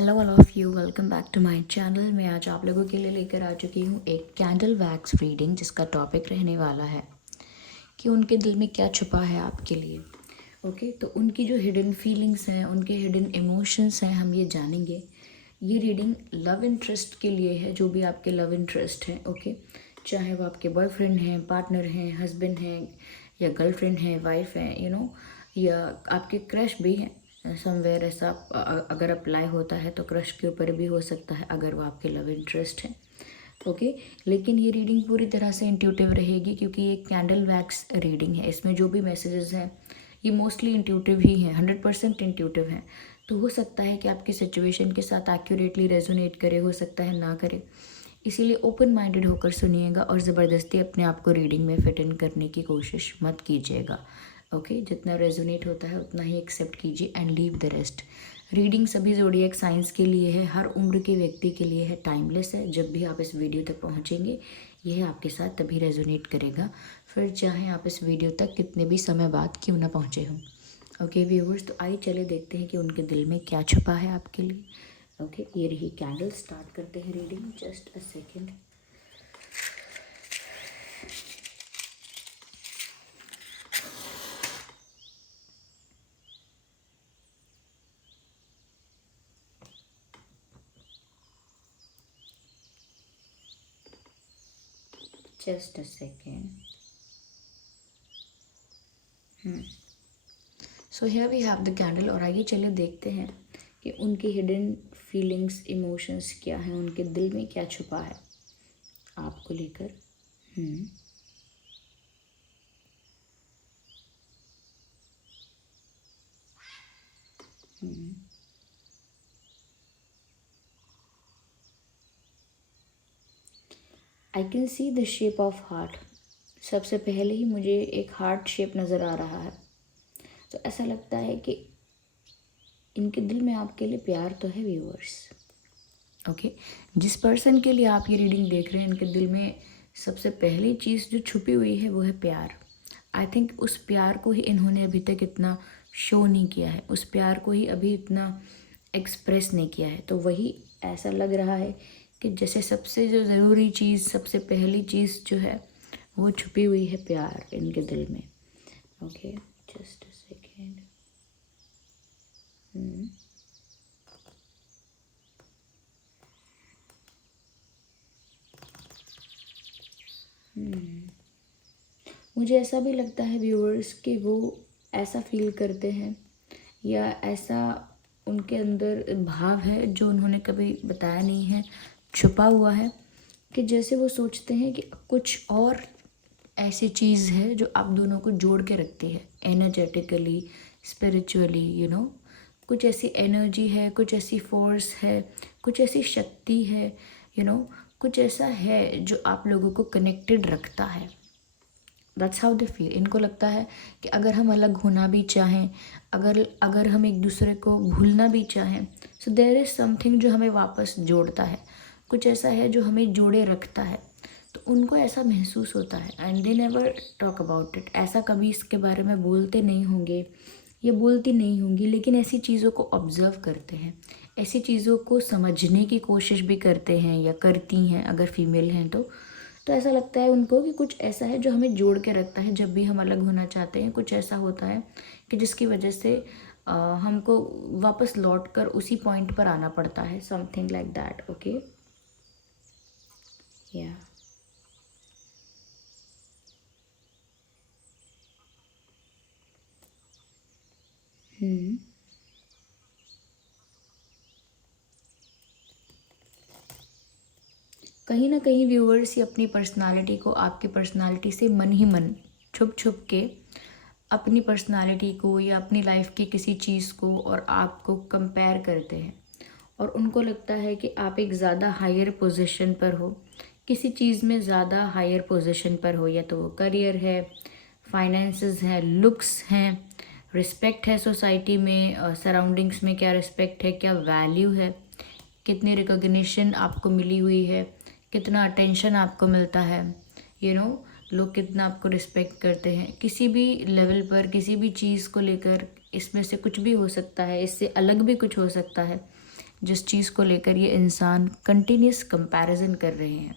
Hello all of you, welcome back to my channel. मैं आज आप लोगों के लिए लेकर आ चुकी हूँ एक कैंडल वैक्स रीडिंग, जिसका टॉपिक रहने वाला है कि उनके दिल में क्या छुपा है आपके लिए। ओके, तो उनकी जो हिडन फीलिंग्स हैं, उनके हिडन इमोशंस हैं, हम ये जानेंगे। ये रीडिंग लव इंटरेस्ट के लिए है, जो भी आपके लव इंटरेस्ट हैं। ओके, चाहे वो आपके बॉयफ्रेंड हैं, पार्टनर हैं, हस्बैंड हैं, या गर्लफ्रेंड हैं, वाइफ हैं, या आपके क्रश भी हैं समवेयर। ऐसा अगर अप्लाई होता है तो क्रश के ऊपर भी हो सकता है, अगर वो आपके लव इंटरेस्ट है। ओके, लेकिन ये रीडिंग पूरी तरह से इंट्यूटिव रहेगी, क्योंकि ये कैंडल वैक्स रीडिंग है। इसमें जो भी मैसेजेस हैं ये मोस्टली इंट्यूटिव ही हैं, 100% इंट्यूटिव हैं। तो हो सकता है कि आपकी सिचुएशन के साथ एक्यूरेटली रेजोनेट करे, हो सकता है ना करे। इसीलिए ओपन माइंडेड होकर सुनिएगा और ज़बरदस्ती अपने आप को रीडिंग में फिट इन करने की कोशिश मत कीजिएगा। ओके, जितना रेजोनेट होता है उतना ही एक्सेप्ट कीजिए and leave the rest. Reading सभी ज़ोडिएक साइंस के लिए है, हर उम्र के व्यक्ति के लिए है, टाइमलेस है। जब भी आप इस वीडियो तक पहुंचेंगे यह आपके साथ तभी रेजोनेट करेगा, फिर चाहे आप इस वीडियो तक कितने भी समय बाद क्यों ना पहुंचे हों। ओके व्यूवर्स, तो आइए चले देखते हैं कि उनके दिल में क्या छुपा है आपके लिए। ओके, ये रही कैंडल। स्टार्ट करते हैं reading. Just a second. Just a second. So here we have the candle. और आइए चले देखते हैं कि उनकी हिडन फीलिंग्स, इमोशंस क्या हैं, उनके दिल में क्या छुपा है आपको लेकर। I can see the shape of heart. सबसे पहले ही मुझे एक हार्ट शेप नज़र आ रहा है। तो ऐसा लगता है कि इनके दिल में आपके लिए प्यार तो है व्यूअर्स। ओके, जिस पर्सन के लिए आप ये रीडिंग देख रहे हैं, इनके दिल में सबसे पहली चीज़ जो छुपी हुई है वो है प्यार। आई थिंक उस प्यार को ही इन्होंने अभी तक इतना शो नहीं किया है, उस प्यार को ही अभी इतना एक्सप्रेस नहीं किया है। तो वही ऐसा लग रहा है कि जैसे सबसे जो ज़रूरी चीज़, सबसे पहली चीज़ जो है वो छुपी हुई है, प्यार इनके दिल में। Okay, just a second. मुझे ऐसा भी लगता है व्यूअर्स कि वो ऐसा फील करते हैं, या ऐसा उनके अंदर भाव है जो उन्होंने कभी बताया नहीं है, छुपा हुआ है, कि जैसे वो सोचते हैं कि कुछ और ऐसी चीज़ है जो आप दोनों को जोड़ के रखती है, एनर्जेटिकली, स्पिरिचुअली, कुछ ऐसी एनर्जी है, कुछ ऐसी फोर्स है, कुछ ऐसी शक्ति है, कुछ ऐसा है जो आप लोगों को कनेक्टेड रखता है। That's how they feel. इनको लगता है कि अगर हम अलग होना भी चाहें, अगर हम एक दूसरे को भूलना भी चाहें, सो देयर इज़ समथिंग जो हमें वापस जोड़ता है, कुछ ऐसा है जो हमें जोड़े रखता है। तो उनको ऐसा महसूस होता है and they never talk about it. ऐसा कभी इसके बारे में बोलते नहीं होंगे, ये बोलती नहीं होंगी, लेकिन ऐसी चीज़ों को ऑब्ज़र्व करते हैं, ऐसी चीज़ों को समझने की कोशिश भी करते हैं या करती हैं अगर फीमेल हैं तो ऐसा लगता है उनको कि कुछ ऐसा है जो हमें जोड़ के रखता है। जब भी हम अलग होना चाहते हैं, कुछ ऐसा होता है कि जिसकी वजह से हमको वापस लौट कर उसी पॉइंट पर आना पड़ता है, समथिंग लाइक दैट। ओके, या कहीं ना कहीं व्यूअर्स ही अपनी पर्सनालिटी को आपकी पर्सनालिटी से मन ही मन, छुप छुप के अपनी पर्सनालिटी को या अपनी लाइफ की किसी चीज़ को और आपको कंपेयर करते हैं, और उनको लगता है कि आप एक ज़्यादा हायर पोजीशन पर हो, किसी चीज़ में ज़्यादा हायर पोजीशन पर हो, या तो वो करियर है, फाइनेंसेस है, लुक्स हैं, रिस्पेक्ट है सोसाइटी में, सराउंडिंग्स में क्या रिस्पेक्ट है, क्या वैल्यू है, कितनी रिकॉग्निशन आपको मिली हुई है, कितना अटेंशन आपको मिलता है, लोग कितना आपको रिस्पेक्ट करते हैं, किसी भी लेवल पर, किसी भी चीज़ को लेकर। इसमें से कुछ भी हो सकता है, इससे अलग भी कुछ हो सकता है, जिस चीज़ को लेकर ये इंसान कंटिन्यूस कंपैरिजन कर रहे हैं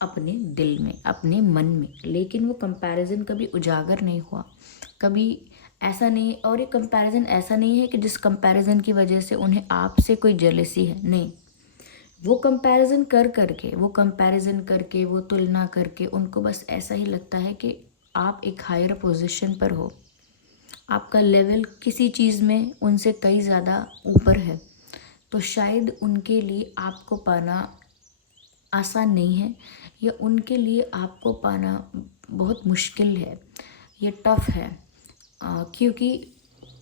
अपने दिल में, अपने मन में, लेकिन वो कंपैरिजन कभी उजागर नहीं हुआ, कभी ऐसा नहीं। और ये कंपैरिजन ऐसा नहीं है कि जिस कंपैरिजन की वजह से उन्हें आपसे कोई जेलसी है, नहीं। वो कंपैरिजन करके वो तुलना करके उनको बस ऐसा ही लगता है कि आप एक हायर पोजीशन पर हो, आपका लेवल किसी चीज़ में उनसे कई ज़्यादा ऊपर है, तो शायद उनके लिए आपको पाना आसान नहीं है, या उनके लिए आपको पाना बहुत मुश्किल है, ये टफ है। क्योंकि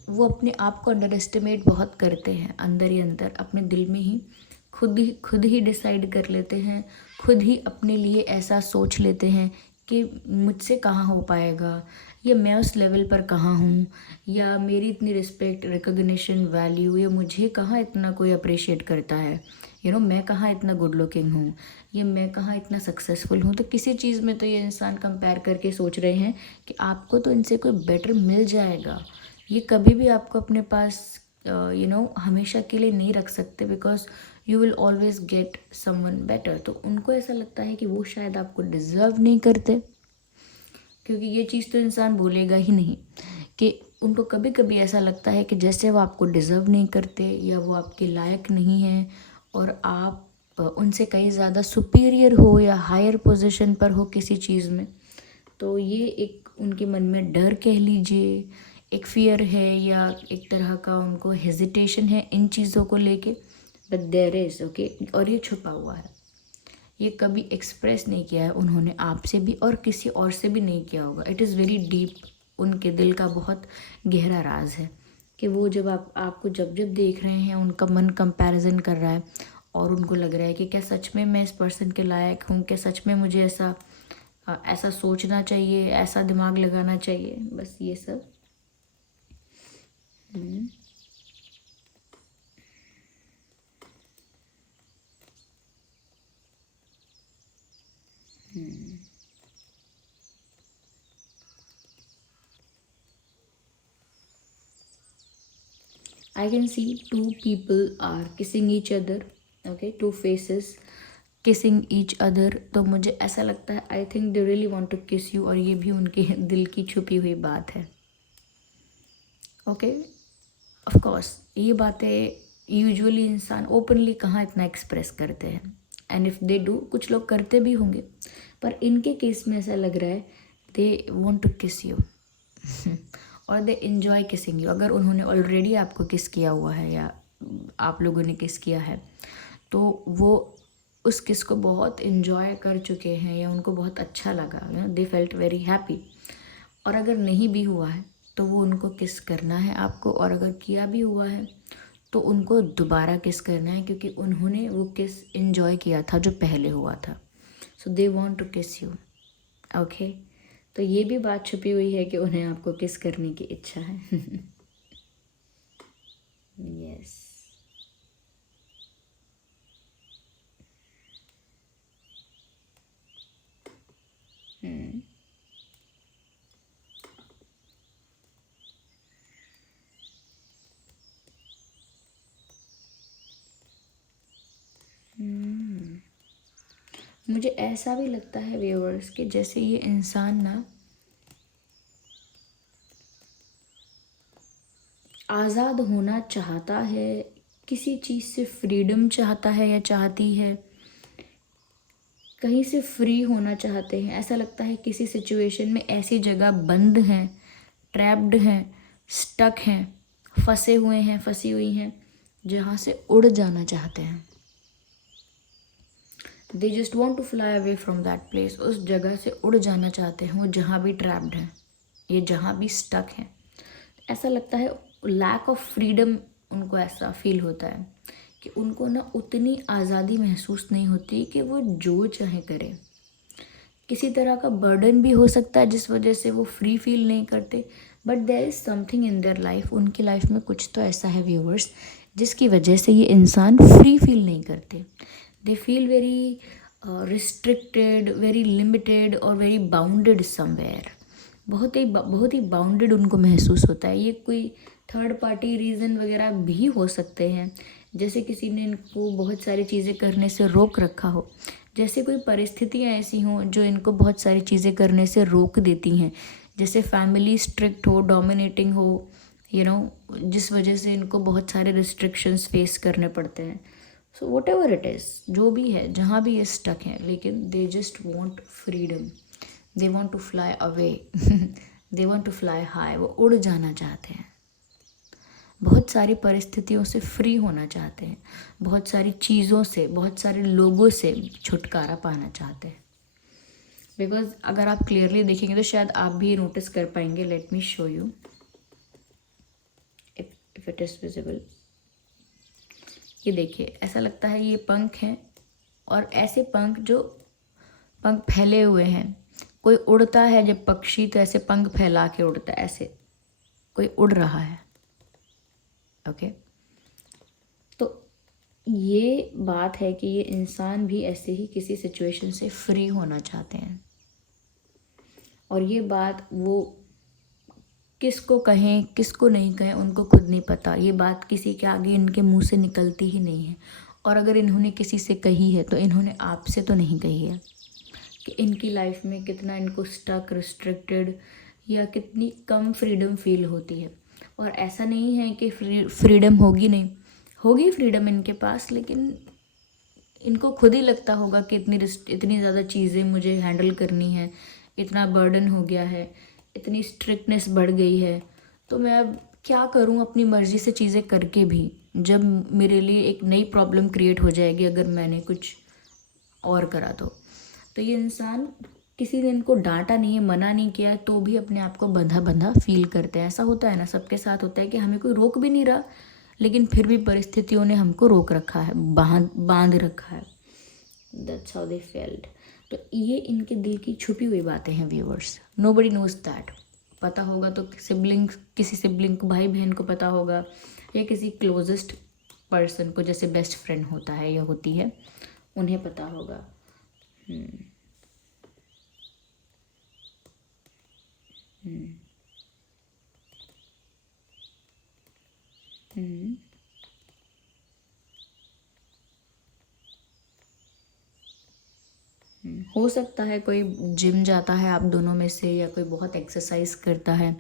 वो अपने आप को अंडर एस्टिमेट बहुत करते हैं, अंदर ही अंदर अपने दिल में ही खुद ही डिसाइड कर लेते हैं, खुद ही अपने लिए ऐसा सोच लेते हैं कि मुझसे कहाँ हो पाएगा, या मैं उस लेवल पर कहाँ हूँ, या मेरी इतनी रिस्पेक्ट, रिकॉग्निशन, वैल्यू, या मुझे कहाँ इतना कोई अप्रिशिएट करता है, मैं कहाँ इतना गुड लुकिंग हूँ, या मैं कहाँ इतना सक्सेसफुल हूँ। तो किसी चीज़ में तो ये इंसान कंपेयर करके सोच रहे हैं कि आपको तो इनसे कोई बेटर मिल जाएगा। ये कभी भी आपको अपने पास हमेशा के लिए नहीं रख सकते, because you will always get someone better. तो उनको ऐसा लगता है कि वो शायद आपको डिज़र्व नहीं करते, क्योंकि ये चीज़ तो इंसान बोलेगा ही नहीं, कि उनको कभी कभी ऐसा लगता है कि जैसे वो आपको डिज़र्व नहीं करते, या वो आपके लायक नहीं हैं, और आप उनसे कहीं ज़्यादा सुपीरियर हो या हायर पोजीशन पर हो किसी चीज़ में। तो ये एक उनके मन में डर कह लीजिए, एक फियर है, या एक तरह का उनको हेजिटेशन है इन चीज़ों को लेके। बट देयर इज़ ओके, और ये छुपा हुआ है, ये कभी एक्सप्रेस नहीं किया है उन्होंने आपसे भी, और किसी और से भी नहीं किया होगा। इट इज़ वेरी डीप, उनके दिल का बहुत गहरा राज है कि वो जब आपको जब देख रहे हैं, उनका मन कंपैरिजन कर रहा है, और उनको लग रहा है कि क्या सच में मैं इस पर्सन के लायक हूँ, क्या सच में मुझे ऐसा सोचना चाहिए, ऐसा दिमाग लगाना चाहिए, बस ये सब। I can see two people are kissing each other, okay, two faces kissing each other। तो मुझे ऐसा लगता है, I think they really want to kiss you, और ये भी उनके दिल की छुपी हुई बात है। ओके, ऑफ कोर्स ये बातें यूजुअली इंसान ओपनली कहाँ इतना एक्सप्रेस करते हैं, एंड इफ़ दे डू, कुछ लोग करते भी होंगे, पर इनके केस में ऐसा लग रहा है दे वांट टू किस यू और दे इन्जॉय किसिंग यू। अगर उन्होंने ऑलरेडी आपको किस किया हुआ है, या आप लोगों ने किस किया है, तो वो उस किस को बहुत इन्जॉय कर चुके हैं, या उनको बहुत अच्छा लगा, दे फेल्ट वेरी हैप्पी। और अगर नहीं भी हुआ है तो वो उनको किस करना है आपको, और अगर किया भी हुआ है तो उनको दोबारा किस करना है, क्योंकि उन्होंने वो किस इन्जॉय किया था जो पहले हुआ था। सो दे वॉन्ट टू किस यू, ओके। तो ये भी बात छुपी हुई है कि उन्हें आपको किस करने की इच्छा है। यस। मुझे ऐसा भी लगता है व्यूअर्स कि जैसे ये इंसान ना आज़ाद होना चाहता है, किसी चीज़ से फ्रीडम चाहता है या चाहती है, कहीं से फ्री होना चाहते हैं। ऐसा लगता है किसी सिचुएशन में ऐसी जगह बंद हैं, ट्रैप्ड हैं, स्टक हैं, फंसे हुए हैं, फंसी हुई हैं, जहाँ से उड़ जाना चाहते हैं। They just want to fly away from that place. उस जगह से उड़ जाना चाहते हैं वो, जहाँ भी ट्रैप्ड हैं, ये जहाँ भी स्टक हैं। ऐसा लगता है लैक ऑफ फ्रीडम, उनको ऐसा फील होता है कि उनको ना उतनी आज़ादी महसूस नहीं होती कि वो जो चाहे करें। किसी तरह का बर्डन भी हो सकता है जिस वजह से वो फ्री फील नहीं करते, but there is something in their life, उनकी लाइफ में कुछ तो ऐसा है व्यूवर्स, जिसकी वजह से ये इंसान फ्री फील नहीं करते। They feel very restricted, very limited, और वेरी बाउंडेड समवेयर। बहुत ही बाउंडेड उनको महसूस होता है। ये कोई थर्ड पार्टी रीज़न वगैरह भी हो सकते हैं, जैसे किसी ने इनको बहुत सारी चीज़ें करने से रोक रखा हो, जैसे कोई परिस्थितियाँ ऐसी हों जो इनको बहुत सारी चीज़ें करने से रोक देती हैं, जैसे फैमिली स्ट्रिक्ट हो, डोमिनेटिंग हो, जिस वजह से इनको बहुत सारे रिस्ट्रिक्शंस फेस करने पड़ते हैं। So whatever it is, जो भी है, जहाँ भी ये स्टक हैं, लेकिन they just want freedom, they want to fly away they want to fly high, वो उड़ जाना चाहते हैं, बहुत सारी परिस्थितियों से फ्री होना चाहते हैं, बहुत सारी चीज़ों से, बहुत सारे लोगों से छुटकारा पाना चाहते हैं। बिकॉज अगर आप क्लियरली देखेंगे तो शायद आप भी नोटिस कर पाएंगे। Let me show you if it is visible. ये देखिए, ऐसा लगता है ये पंख हैं, और ऐसे पंख फैले हुए हैं। कोई उड़ता है जब पक्षी, तो ऐसे पंख फैला के उड़ता है, ऐसे कोई उड़ रहा है। ओके, तो ये बात है कि ये इंसान भी ऐसे ही किसी सिचुएशन से फ्री होना चाहते हैं, और ये बात वो किसको कहें किसको नहीं कहें उनको खुद नहीं पता। ये बात किसी के आगे इनके मुंह से निकलती ही नहीं है, और अगर इन्होंने किसी से कही है तो इन्होंने आपसे तो नहीं कही है कि इनकी लाइफ में कितना इनको स्टक, रिस्ट्रिक्टेड या कितनी कम फ्रीडम फील होती है। और ऐसा नहीं है कि फ्रीडम होगी नहीं, होगी फ्रीडम इनके पास, लेकिन इनको खुद ही लगता होगा कि इतनी ज़्यादा चीज़ें मुझे हैंडल करनी है, इतना बर्डन हो गया है, इतनी स्ट्रिक्टनेस बढ़ गई है, तो मैं अब क्या करूं अपनी मर्ज़ी से चीज़ें करके भी, जब मेरे लिए एक नई प्रॉब्लम क्रिएट हो जाएगी अगर मैंने कुछ और करा तो ये इंसान किसी ने इनको डांटा नहीं है, मना नहीं किया, तो भी अपने आप को बंधा बंधा फील करते हैं। ऐसा होता है ना, सबके साथ होता है कि हमें कोई रोक भी नहीं रहा, लेकिन फिर भी परिस्थितियों ने हमको रोक रखा है, बांध रखा है। That's how they felt. तो ये इनके दिल की छुपी हुई बातें हैं व्यूअर्स, नोबडी नोज दैट। पता होगा तो किसी सिबलिंग को, भाई बहन को पता होगा, या किसी क्लोजेस्ट पर्सन को, जैसे बेस्ट फ्रेंड होता है या होती है, उन्हें पता होगा। हो सकता है कोई जिम जाता है आप दोनों में से, या कोई बहुत एक्सरसाइज करता है,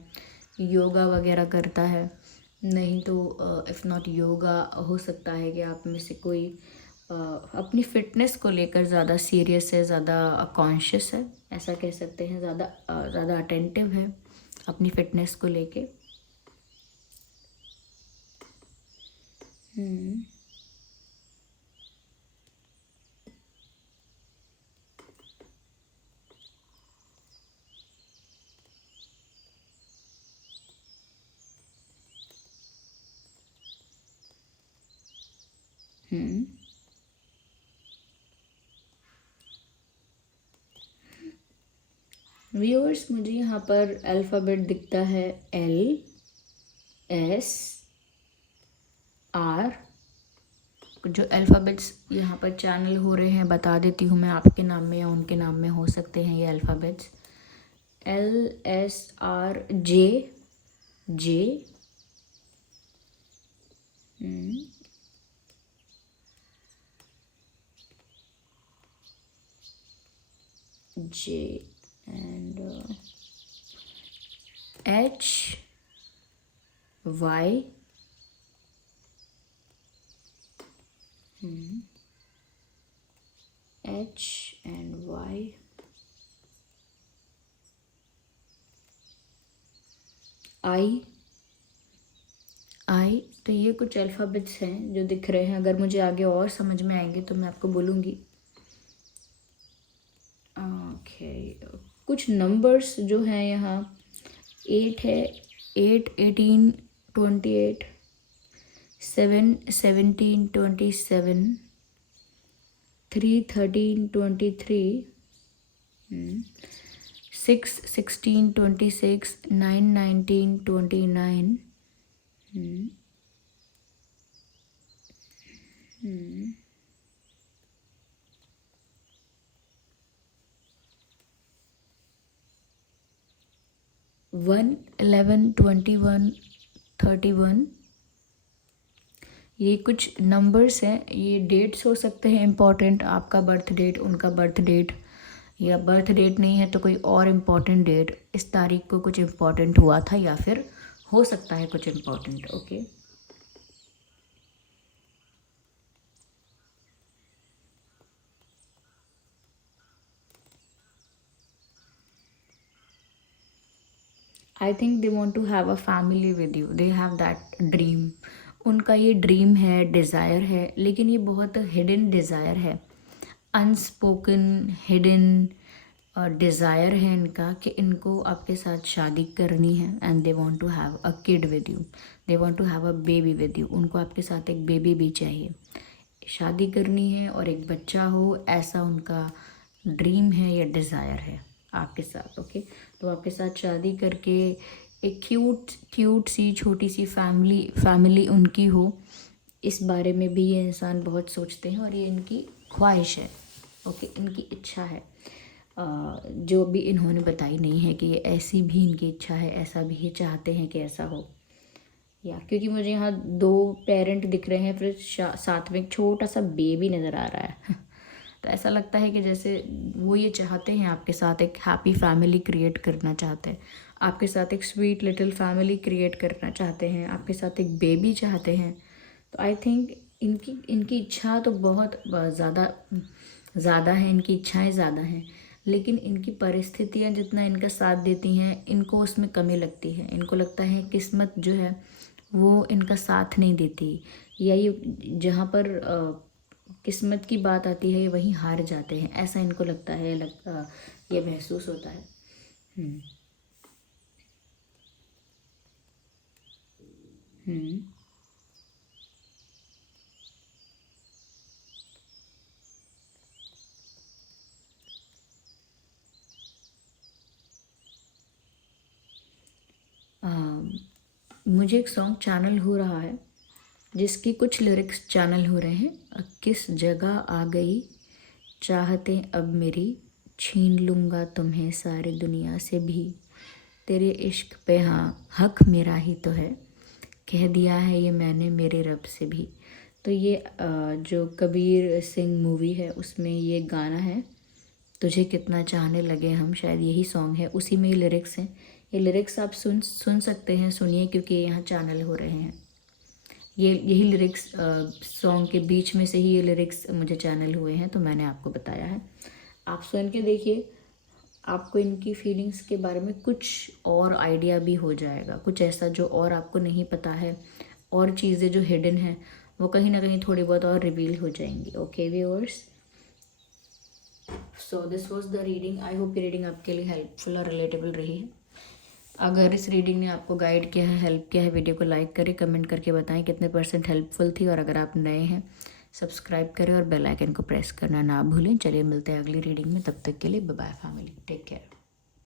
योगा वगैरह करता है, नहीं तो इफ़ नॉट योगा, हो सकता है कि आप में से कोई अपनी फिटनेस को लेकर ज़्यादा सीरियस है, ज़्यादा कॉन्शियस है, ऐसा कह सकते हैं, ज़्यादा अटेंटिव है अपनी फिटनेस को लेके। व्यूअर्स, मुझे यहाँ पर अल्फ़ाबेट दिखता है LSR। जो अल्फ़ाबेट्स यहाँ पर चैनल हो रहे हैं, बता देती हूँ मैं, आपके नाम में या उनके नाम में हो सकते हैं ये alphabets. LSRJ J and HY H and Y I। तो ये कुछ अल्फ़ाबेट्स हैं जो दिख रहे हैं। अगर मुझे आगे और समझ में आएंगे तो मैं आपको बोलूँगी। ओके, कुछ नंबर्स जो हैं यहाँ 8 है, 8, 18, 28, 7, 17, 27, 3, 13, 23, 6, 16, 26, 9, 19, 29, 1, 11, 21, 31। ये कुछ नंबर्स हैं, ये डेट्स हो सकते हैं इम्पॉर्टेंट, आपका बर्थ डेट, उनका बर्थ डेट, या बर्थ डेट नहीं है तो कोई और इम्पॉर्टेंट डेट, इस तारीख को कुछ इम्पॉर्टेंट हुआ था या फिर हो सकता है कुछ important. Okay, I think they want to have a family with you, they have that dream. उनका ये ड्रीम है, डिज़ायर है, लेकिन ये बहुत हिडन डिज़ायर है, अनस्पोकन हिडन डिज़ायर है इनका कि इनको आपके साथ शादी करनी है and they want to have a kid with you, they want to have a baby with you. उनको आपके साथ एक बेबी भी चाहिए, शादी करनी है और एक बच्चा हो, ऐसा उनका ड्रीम है या डिज़ायर है आपके साथ। ओके, तो आपके साथ शादी करके एक क्यूट सी छोटी सी फैमिली उनकी हो, इस बारे में भी ये इंसान बहुत सोचते हैं और ये इनकी ख्वाहिश है। ओके, इनकी इच्छा है, जो भी इन्होंने बताई नहीं है कि ये ऐसी भी इनकी इच्छा है, ऐसा भी ये चाहते हैं कि ऐसा हो। या क्योंकि मुझे यहाँ 2 पेरेंट दिख रहे हैं, फिर साथ में एक छोटा सा बेबी नज़र आ रहा है तो ऐसा लगता है कि जैसे वो ये चाहते हैं आपके साथ एक हैप्पी फैमिली क्रिएट करना चाहते हैं, आपके साथ एक स्वीट लिटिल फैमिली क्रिएट करना चाहते हैं, आपके साथ एक बेबी चाहते हैं। तो आई थिंक इनकी इच्छा तो बहुत ज़्यादा है, इनकी इच्छाएं ज़्यादा हैं, लेकिन इनकी परिस्थितियां जितना इनका साथ देती हैं, इनको उसमें कमी लगती है। इनको लगता है किस्मत जो है वो इनका साथ नहीं देती, या ये जहाँ पर किस्मत की बात आती है वहीं हार जाते हैं, ऐसा इनको लगता है, ये महसूस होता है। हम्म हम्म मुझे एक सॉन्ग चैनल हो रहा है जिसकी कुछ लिरिक्स चैनल हो रहे हैं। किस जगह आ गई चाहते अब मेरी, छीन लूँगा तुम्हें सारी दुनिया से भी, तेरे इश्क पे हाँ हक मेरा ही तो है, कह दिया है ये मैंने मेरे रब से भी। तो ये जो कबीर सिंह मूवी है उसमें ये गाना है, तुझे कितना चाहने लगे हम, शायद यही सॉन्ग है, उसी में ये लिरिक्स हैं। ये लिरिक्स आप सुन सकते हैं, सुनिए, क्योंकि यहाँ चैनल हो रहे हैं। यही लिरिक्स सॉन्ग के बीच में से ही ये लिरिक्स मुझे चैनल हुए हैं, तो मैंने आपको बताया है। आप सुन के देखिए, आपको इनकी फीलिंग्स के बारे में कुछ और आइडिया भी हो जाएगा, कुछ ऐसा जो और आपको नहीं पता है, और चीज़ें जो हिडन हैं वो कहीं ना कहीं थोड़ी बहुत और रिवील हो जाएंगी। Okay viewers, so this was the reading. I hope ये रीडिंग आपके लिए हेल्पफुल और रिलेटेबल रही है। अगर इस रीडिंग ने आपको गाइड किया है, हेल्प किया है, वीडियो को लाइक करें, कमेंट करके बताएं कितने % हेल्पफुल थी, और अगर आप नए हैं सब्सक्राइब करें और बेल आइकन को प्रेस करना ना भूलें। चलिए मिलते हैं अगली रीडिंग में, तब तक के लिए bye bye family, take care.